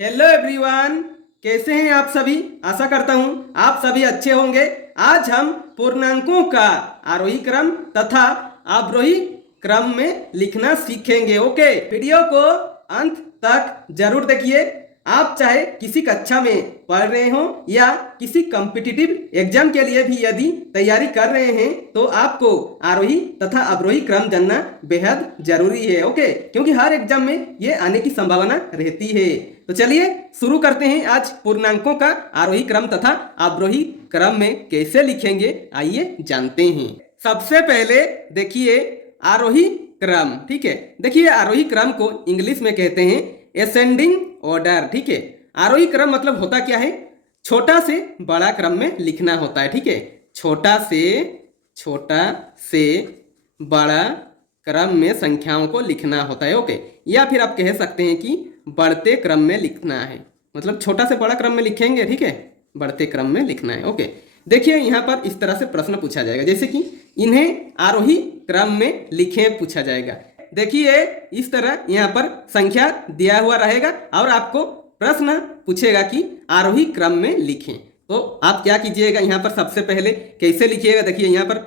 Hello everyone, कैसे हैं आप सभी। आशा करता हूं आप सभी अच्छे होंगे। आज हम पूर्णांकों का आरोही क्रम तथा अवरोही क्रम में लिखना सीखेंगे। ओके, वीडियो को अंत तक जरूर देखिए। आप चाहे किसी कक्षा में पढ़ रहे हो या किसी कॉम्पिटिटिव एग्जाम के लिए भी यदि तैयारी कर रहे हैं तो आपको आरोही तथा अवरोही क्रम जानना बेहद जरूरी है। ओके, क्योंकि हर एग्जाम में ये आने की संभावना रहती है। तो चलिए शुरू करते हैं। आज पूर्णांकों का आरोही क्रम तथा अवरोही क्रम में कैसे लिखेंगे, आइए जानते हैं। सबसे पहले देखिए आरोही क्रम। ठीक है, देखिए आरोही क्रम को इंग्लिश में कहते हैं एसेंडिंग ऑर्डर। ठीक है, आरोही क्रम मतलब होता क्या है, छोटा से बड़ा क्रम में लिखना होता है। ठीक है, छोटा से बड़ा क्रम में संख्याओं को लिखना होता है। ओके, या फिर आप कह सकते हैं कि बढ़ते क्रम में लिखना है, मतलब छोटा से बड़ा क्रम में लिखेंगे। ठीक है, बढ़ते क्रम में लिखना है। ओके, देखिए यहाँ पर इस तरह से प्रश्न पूछा जाएगा, जैसे कि इन्हें आरोही क्रम में लिखें पूछा जाएगा। देखिए इस तरह यहाँ पर संख्या दिया हुआ रहेगा और आपको प्रश्न पूछेगा कि आरोही क्रम में लिखें। तो आप क्या कीजिएगा, यहाँ पर सबसे पहले कैसे लिखिएगा। देखिए यहाँ पर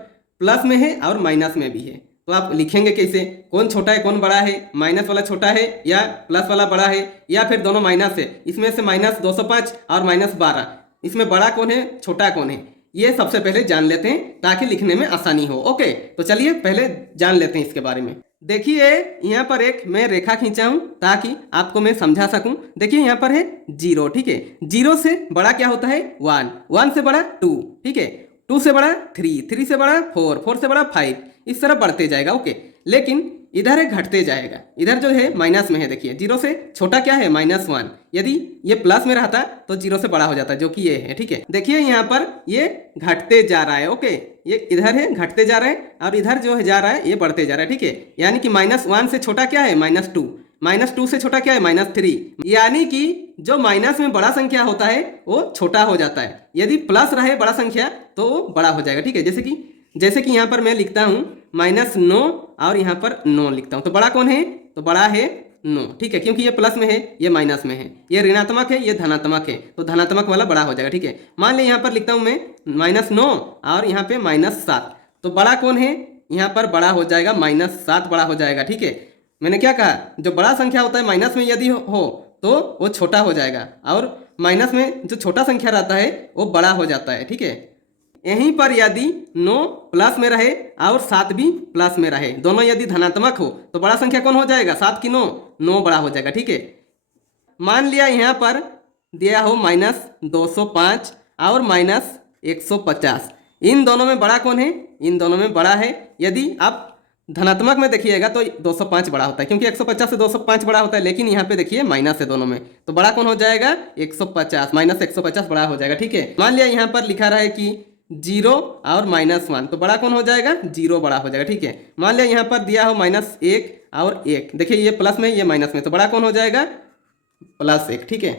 प्लस में है और माइनस में भी है, तो आप लिखेंगे कैसे, कौन छोटा है कौन बड़ा है, माइनस वाला छोटा है या प्लस वाला बड़ा है, या फिर दोनों माइनस है। इसमें से माइनस 205 और माइनस 12, इसमें बड़ा कौन है छोटा कौन है, ये सबसे पहले जान लेते हैं ताकि लिखने में आसानी हो। ओके, तो चलिए पहले जान लेते हैं इसके बारे में। देखिए यहाँ पर एक मैं रेखा खींचा हूं ताकि आपको मैं समझा सकूं। देखिए यहाँ पर है 0। ठीक है, 0 से बड़ा क्या होता है 1, 1 से बड़ा 2। ठीक है, 2 से बड़ा 3, 3 से बड़ा 4, 4 से बड़ा 5, इस तरह बढ़ते जाएगा। ओके, लेकिन इधर है घटते जाएगा, इधर जो है माइनस में है। देखिए 0 से छोटा क्या है -1, यदि ये प्लस में रहता तो 0 से बड़ा हो जाता, जो कि ये है। ठीक है, देखिए यहाँ पर ये घटते जा रहा है। ओके, ये इधर है घटते जा रहा है और इधर जो है जा रहा है ये बढ़ते जा रहा है। ठीक है, यानी कि -1 से छोटा क्या है -2, -2 से छोटा क्या है -3, यानी कि जो माइनस में बड़ा संख्या होता है वो छोटा हो जाता है, यदि प्लस रहे बड़ा संख्या तो वो बड़ा हो जाएगा। ठीक है, जैसे कि यहाँ पर मैं लिखता हूँ -9 और यहाँ पर 9 लिखता हूँ, तो बड़ा कौन है, तो बड़ा है 9। ठीक है, क्योंकि ये प्लस में है ये माइनस में है, ये ऋणात्मक है ये धनात्मक है, तो धनात्मक वाला बड़ा हो जाएगा। ठीक है, मान लिया यहाँ पर लिखता हूँ मैं -9 और यहाँ पे -7, तो बड़ा कौन है, यहाँ पर बड़ा हो जाएगा -7 बड़ा हो जाएगा। ठीक है, मैंने क्या कहा, जो बड़ा संख्या होता है माइनस में यदि हो तो वो छोटा हो जाएगा, और माइनस में जो छोटा संख्या रहता है वो बड़ा हो जाता है। ठीक है, यहीं पर यदि 9 प्लस में रहे और 7 भी प्लस में रहे, दोनों यदि धनात्मक हो तो बड़ा संख्या कौन हो जाएगा, 7 की 9, 9 बड़ा हो जाएगा। ठीक है, मान लिया यहाँ पर दिया हो -205 और -150, इन दोनों में बड़ा कौन है, इन दोनों में बड़ा है, यदि आप धनात्मक में देखिएगा तो 205 बड़ा होता है, क्योंकि 150 से 205 बड़ा होता है, लेकिन यहाँ पे देखिए माइनस है दोनों में, तो बड़ा कौन हो जाएगा 150, -150 बड़ा हो जाएगा। ठीक है, मान लिया यहाँ पर लिखा रहा है कि 0 और -1, तो बड़ा कौन हो जाएगा 0 बड़ा हो जाएगा। ठीक है, मान लिया यहाँ पर दिया हो -1 और 1, देखिए ये प्लस में ये माइनस में, तो बड़ा कौन हो जाएगा +1। ठीक है,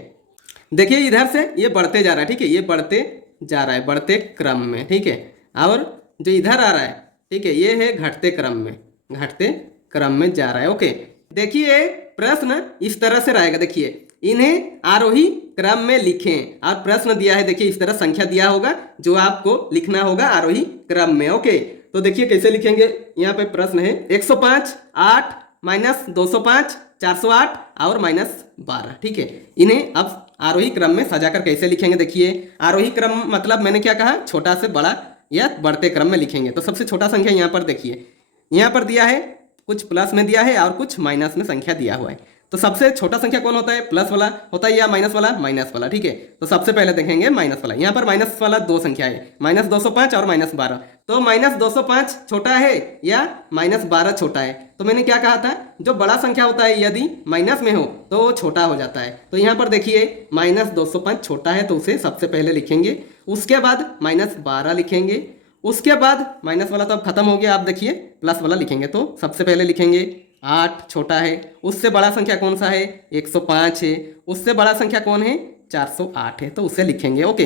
देखिए इधर से ये बढ़ते जा रहा है। ठीक है, ये बढ़ते जा रहा है बढ़ते क्रम में। ठीक है, और जो इधर आ रहा है, ठीक है, ये है घटते क्रम में, घटते क्रम में जा रहा है। ओके, देखिए प्रश्न इस तरह से रहेगा, देखिए इन्हें आरोही क्रम में लिखें, और प्रश्न दिया है, देखिए इस तरह संख्या दिया होगा जो आपको लिखना होगा आरोही क्रम में। ओके, तो देखिए कैसे लिखेंगे, यहाँ पे प्रश्न है 105, 8, -205, 408 और -12। ठीक है, इन्हें अब आरोही क्रम में सजाकर कैसे लिखेंगे। देखिए आरोही क्रम मतलब मैंने क्या कहा, छोटा से बड़ा या बढ़ते क्रम में लिखेंगे। तो सबसे छोटा संख्या यहाँ पर देखिए, यहाँ पर दिया है कुछ प्लस में दिया है और कुछ माइनस में संख्या दिया हुआ है, तो सबसे छोटा संख्या कौन होता है, प्लस वाला होता है या माइनस वाला, माइनस वाला। ठीक है, तो सबसे पहले देखेंगे माइनस वाला, यहाँ पर माइनस वाला दो संख्या है, -205 और -12, तो -205 छोटा है या -12 छोटा है। तो मैंने क्या कहा था, जो बड़ा संख्या होता है यदि माइनस में हो तो वो छोटा हो जाता है। तो यहाँ पर देखिए -205 छोटा है तो उसे सबसे पहले लिखेंगे, उसके बाद -12 लिखेंगे, उसके बाद माइनस वाला तो अब खत्म हो गया, आप देखिए प्लस वाला लिखेंगे, तो सबसे पहले लिखेंगे 8 छोटा है, उससे बड़ा संख्या कौन सा है 105 है, उससे बड़ा संख्या कौन है 408 है, तो उसे लिखेंगे। ओके,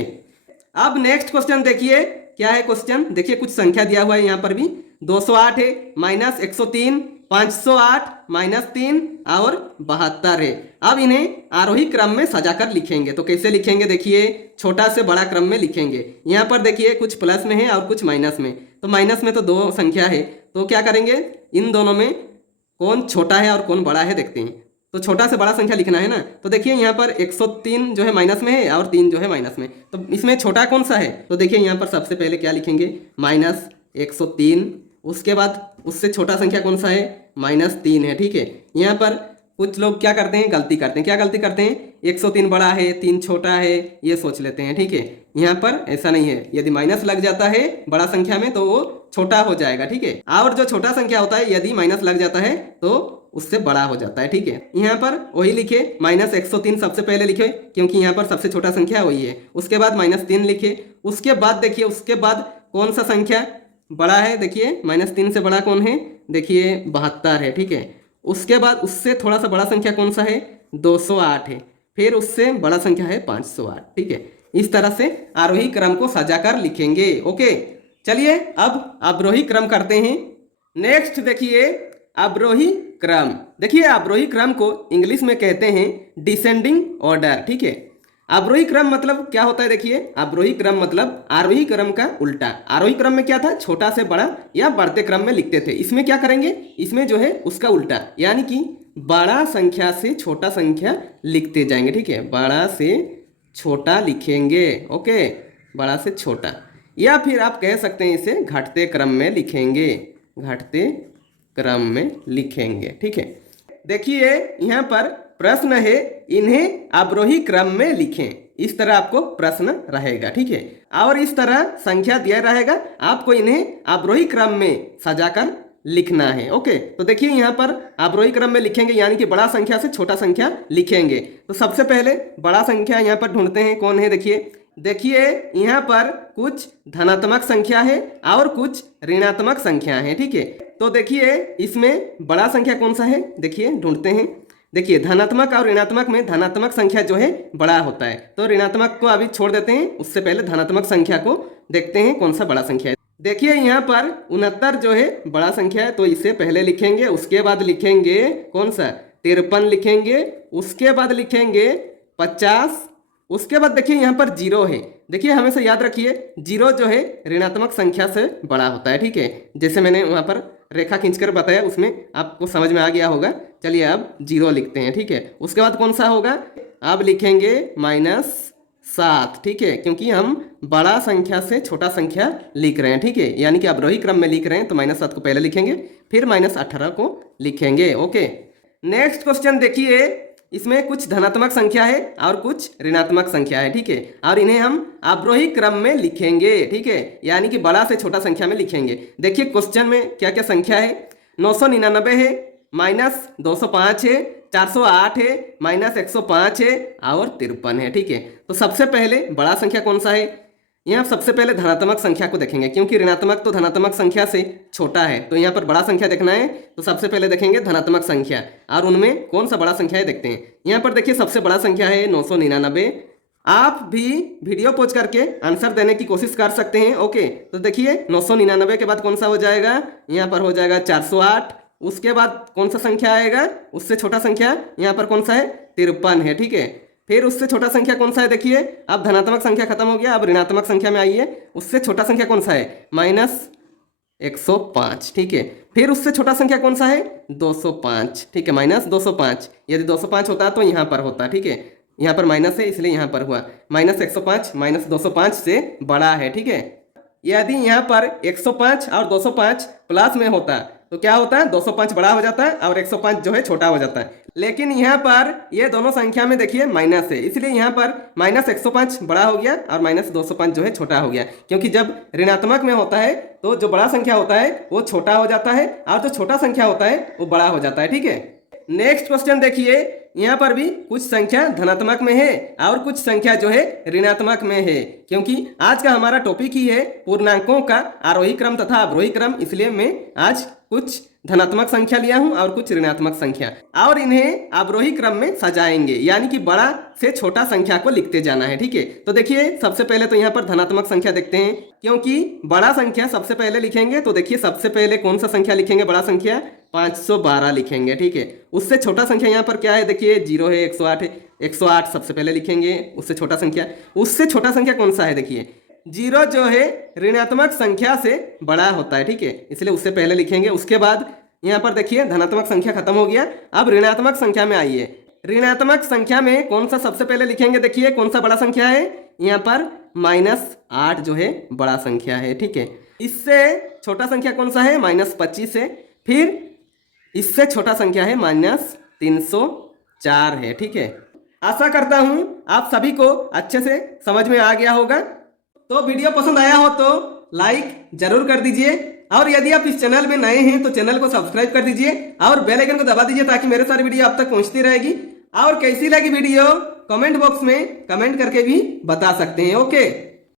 अब नेक्स्ट क्वेश्चन देखिए क्या है क्वेश्चन, देखिए कुछ संख्या दिया हुआ है यहाँ पर भी 208 है, -103, 508 -3 और 72 है। अब इन्हें आरोही क्रम में सजाकर लिखेंगे। तो कैसे लिखेंगे देखिए, छोटा से बड़ा क्रम में लिखेंगे। यहाँ पर देखिए कुछ प्लस में है और कुछ माइनस में। तो माइनस में तो दो संख्या है, तो क्या करेंगे, इन दोनों में कौन छोटा है और कौन बड़ा है देखते हैं। तो छोटा से बड़ा संख्या लिखना है ना। तो देखिए यहाँ पर 103 जो है माइनस में है और 3 जो है माइनस में। तो इसमें छोटा कौन सा है, तो देखिए यहाँ पर सबसे पहले क्या लिखेंगे, -103। उसके बाद उससे छोटा संख्या कौन सा है, -3 है। ठीक है, यहाँ पर कुछ लोग क्या करते हैं, गलती करते हैं। क्या गलती करते हैं, 103 बड़ा है 3 छोटा है, ये सोच लेते हैं। ठीक है, यहाँ पर ऐसा नहीं है। यदि माइनस लग जाता है बड़ा संख्या में तो वो छोटा हो जाएगा। ठीक है, और जो छोटा संख्या होता है यदि माइनस लग जाता है तो उससे बड़ा हो जाता है। ठीक है, यहाँ पर वही लिखे, -103 सबसे पहले लिखे क्योंकि यहाँ पर सबसे छोटा संख्या वही है। उसके बाद -3 लिखे। उसके बाद देखिए, उसके बाद कौन सा संख्या बड़ा है, देखिए -3 से बड़ा कौन है, देखिए 72 है। ठीक है, उसके बाद उससे थोड़ा सा बड़ा संख्या कौन सा है, 208 है। फिर उससे बड़ा संख्या है 508। ठीक है, इस तरह से आरोही क्रम को सजाकर लिखेंगे। ओके, चलिए अब अवरोही क्रम करते हैं। नेक्स्ट देखिए अवरोही क्रम। देखिए अवरोही क्रम को इंग्लिश में कहते हैं डिसेंडिंग ऑर्डर। ठीक है, अवरोही क्रम मतलब क्या होता है, देखिए अवरोही क्रम मतलब आरोही क्रम का उल्टा। आरोही क्रम में क्या था, छोटा से बड़ा या बढ़ते क्रम में लिखते थे। इसमें क्या करेंगे, इसमें जो है उसका उल्टा, यानी कि बड़ा संख्या से छोटा संख्या लिखते जाएंगे। ठीक है, बड़ा से छोटा लिखेंगे। ओके, बड़ा से छोटा, या फिर आप कह सकते हैं इसे घटते क्रम में लिखेंगे, घटते क्रम में लिखेंगे। ठीक है, देखिए यहाँ पर प्रश्न है, इन्हें अवरोही क्रम में लिखें। इस तरह आपको प्रश्न रहेगा। ठीक है, और इस तरह संख्या दिया रहेगा, आपको इन्हें अवरोही क्रम में सजाकर लिखना है। ओके, तो देखिए यहाँ पर अवरोही क्रम में लिखेंगे यानी कि बड़ा संख्या से छोटा संख्या लिखेंगे। तो सबसे पहले बड़ा संख्या यहाँ पर ढूंढते हैं, कौन है, देखिए यहाँ पर कुछ धनात्मक संख्या है और कुछ ऋणात्मक संख्या है। ठीक है, तो देखिए इसमें बड़ा संख्या कौन सा है, देखिए ढूंढते हैं। देखिए धनात्मक और ऋणात्मक में धनात्मक संख्या जो है बड़ा होता है, तो ऋणात्मक को अभी छोड़ देते हैं, उससे पहले धनात्मक संख्या को देखते हैं कौन सा बड़ा संख्या है। देखिए यहाँ पर 69 जो है बड़ा संख्या है, तो इसे पहले लिखेंगे। उसके बाद लिखेंगे कौन सा, 53 लिखेंगे। उसके बाद लिखेंगे 50। उसके बाद देखिए यहाँ पर 0 है। देखिए हमेशा याद रखिए 0 जो है ऋणात्मक संख्या से बड़ा होता है। ठीक है, जैसे मैंने वहाँ पर रेखा खींचकर बताया, उसमें आपको समझ में आ गया होगा। चलिए अब 0 लिखते हैं। ठीक है, उसके बाद कौन सा होगा, अब लिखेंगे -7। ठीक है, क्योंकि हम बड़ा संख्या से छोटा संख्या लिख रहे हैं। ठीक है, यानी कि अवरोही क्रम में लिख रहे हैं, तो -7 को पहले लिखेंगे, फिर -18 को लिखेंगे। ओके, नेक्स्ट क्वेश्चन देखिए, इसमें कुछ धनात्मक संख्या है और कुछ ऋणात्मक संख्या है। ठीक है, और इन्हें हम अवरोही क्रम में लिखेंगे। ठीक है, यानी कि बड़ा से छोटा संख्या में लिखेंगे। देखिए क्वेश्चन में क्या क्या संख्या है, 999 है, -205 है, 408 है, -105 है और 53 है। ठीक है, तो सबसे पहले बड़ा संख्या कौन सा है, यहाँ सबसे पहले धनात्मक संख्या को देखेंगे, क्योंकि ऋणात्मक तो धनात्मक संख्या से छोटा है, तो यहाँ पर बड़ा संख्या देखना है। तो सबसे पहले देखेंगे धनात्मक संख्या, और उनमें कौन सा बड़ा संख्या है देखते हैं। यहाँ पर देखिए सबसे बड़ा संख्या है 999। आप भी वीडियो पॉज करके आंसर देने की कोशिश कर सकते हैं। ओके, तो देखिए 999 के बाद कौन सा हो जाएगा, यहाँ पर हो जाएगा 408। उसके बाद कौन सा संख्या आएगा, उससे छोटा संख्या यहाँ पर कौन सा है, 53 है। ठीक है, फिर उससे छोटा संख्या कौन सा है, देखिए अब धनात्मक संख्या खत्म हो गया, अब ऋणात्मक संख्या में आइए। उससे छोटा संख्या कौन सा है, -105। ठीक है, फिर उससे छोटा संख्या कौन सा है, 205। ठीक है, -205। यदि 205 होता तो यहाँ पर होता। ठीक है, यहाँ पर माइनस है इसलिए यहाँ पर हुआ। -105 -205 से बड़ा है। ठीक है, यदि यहाँ पर 105 और 205 प्लस में होता तो क्या होता है, 205 बड़ा हो जाता है और 105 जो है छोटा हो जाता है। लेकिन यहाँ पर ये दोनों संख्या में देखिए माइनस है, इसलिए यहाँ पर -105 बड़ा हो गया और -205 जो है छोटा हो गया। क्योंकि जब ऋणात्मक में होता है तो जो बड़ा संख्या होता है वो छोटा हो जाता है और जो छोटा संख्या होता है वो बड़ा हो जाता है। ठीक है, नेक्स्ट क्वेश्चन देखिए, यहाँ पर भी कुछ संख्या धनात्मक में है और कुछ संख्या जो है ऋणात्मक में है। क्योंकि आज का हमारा टॉपिक ही है पूर्णांकों का आरोही क्रम तथा अवरोही क्रम, इसलिए मैं आज कुछ धनात्मक संख्या लिया हूं और कुछ ऋणात्मक संख्या, और इन्हें अवरोही क्रम में सजाएंगे, यानी कि बड़ा से छोटा संख्या को लिखते जाना है। ठीक है, तो देखिए सबसे पहले तो यहाँ पर धनात्मक संख्या देखते हैं, क्योंकि बड़ा संख्या सबसे पहले लिखेंगे। तो देखिए सबसे पहले कौन सा संख्या लिखेंगे, बड़ा संख्या 512 लिखेंगे। ठीक है, उससे छोटा संख्या यहाँ पर क्या है, देखिए 0 है, 108 है, 108 सबसे पहले लिखेंगे, उससे छोटा संख्या। उससे छोटा संख्या कौन सा है, देखिए 0 जो है ऋणात्मक संख्या से बड़ा होता है। ठीक है, इसलिए उससे पहले लिखेंगे। उसके बाद यहाँ पर देखिए धनात्मक संख्या खत्म हो गया, अब ऋणात्मक संख्या में आइए। ऋणात्मक संख्या में कौन सा सबसे पहले लिखेंगे, देखिए कौन सा बड़ा संख्या है, यहाँ पर -8 जो है बड़ा संख्या है। ठीक है, इससे छोटा संख्या कौन सा है, -25 है, फिर इससे छोटा संख्या है -304 है। ठीक है, आशा करता हूं आप सभी को अच्छे से समझ में आ गया होगा। तो वीडियो पसंद आया हो तो लाइक जरूर कर दीजिए, और यदि आप इस चैनल में नए हैं तो चैनल को सब्सक्राइब कर दीजिए और बेल आइकन को दबा दीजिए, ताकि मेरे सारी वीडियो आप तक पहुंचती रहेगी। और कैसी लगी वीडियो कमेंट बॉक्स में कमेंट करके भी बता सकते हैं। ओके।